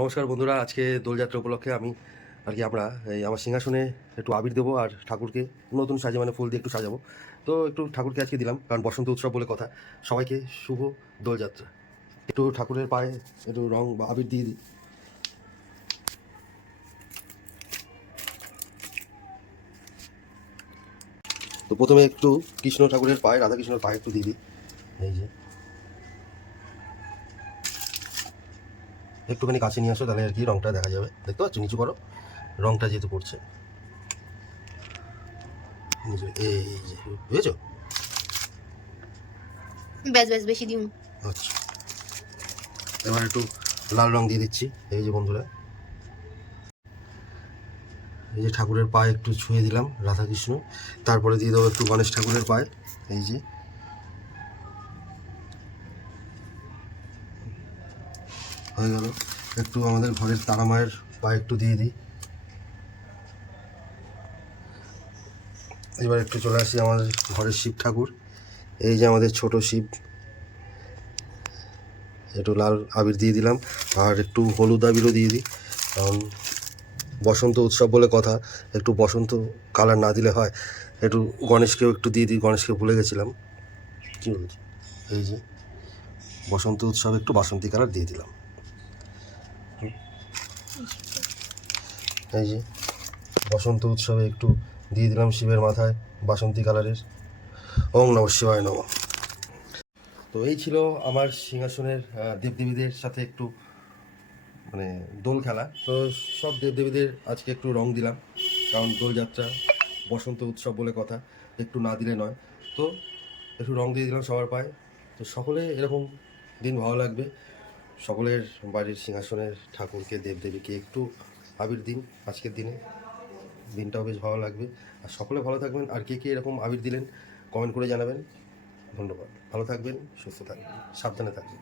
নমস্কার বন্ধুরা, আজকে দোলযাত্রা উপলক্ষে আমরা এই আমার সিংহাসনে একটু আবির দেবো আর ঠাকুরকে নতুন সাজে মানে ফুল দিয়ে একটু সাজাবো। তো একটু ঠাকুরকে আজকে দিলাম, কারণ বসন্ত উৎসব বলে কথা। সবাইকে শুভ দোলযাত্রা। একটু ঠাকুরের পায়ে একটু রং বা আবির দিয়ে দিই। তো প্রথমে একটু কৃষ্ণ ঠাকুরের পায়ে, রাধা কৃষ্ণের পায়ে একটু দিয়ে দিই। এই যে একটুখানি কাছে নিয়ে আসো, তাহলে আর কি রংটা দেখা যাবে। দেখতে পাচ্ছ, নিচু করো, রংটা যেহেতু পড়ছে। এই যে বুঝেছো? ব্যাস ব্যাস বেশি দিন। আচ্ছা, এবার একটু লাল রং দিয়ে দিচ্ছি। এই যে বন্ধুরা, এই যে ঠাকুরের পায়ে একটু ছুঁয়ে দিলাম রাধাকৃষ্ণ। তারপরে দিয়ে দেবো একটু গণেশ ঠাকুরের পায়ে। এই যে হয়ে গেল। একটু আমাদের ঘরের তারা মায়ের পায়ে একটু দিয়ে দিই। এবার একটু চলে আসি আমাদের ঘরের শিব ঠাকুর। এই যে আমাদের ছোট শিব, একটু লাল আবির দিয়ে দিলাম আর একটু হলুদ আবিরও দিয়ে দিই, কারণ বসন্ত উৎসব বলে কথা। একটু বসন্ত কালার না দিলে হয়। একটু গণেশকেও একটু দিয়ে দিই, গণেশকে ভুলে গেছিলাম। কী বলেছি? এই যে বসন্ত উৎসবে একটু বাসন্তী কালার দিয়ে দিলাম। এই যে বসন্ত উৎসবে একটু দিয়ে দিলাম শিবের মাথায় বাসন্তী কালারের। ওম নমঃ শিবায় নমঃ। তো এই ছিল আমার সিংহাসনের দেবদেবীদের সাথে একটু মানে দোল খেলা। তো সব দেবদেবীদের আজকে একটু রং দিলাম, কারণ দোলযাত্রা বসন্ত উৎসব বলে কথা, একটু না দিলে নয়। তো একটু রং দিয়ে দিলাম সবার পায়ে। তো সকলে এরকম দিন ভালো লাগবে। সকলের বাড়ির সিংহাসনের ঠাকুরকে, দেবদেবীকে একটু আবির দিন আজকের দিনে, দিনটাও বেশ ভালো লাগবে। আর সকলে ভালো থাকবেন। আর কে কে এরকম আবির দিলেন কমেন্ট করে জানাবেন। ধন্যবাদ। ভালো থাকবেন, সুস্থ থাকবেন, সাবধানে থাকবেন।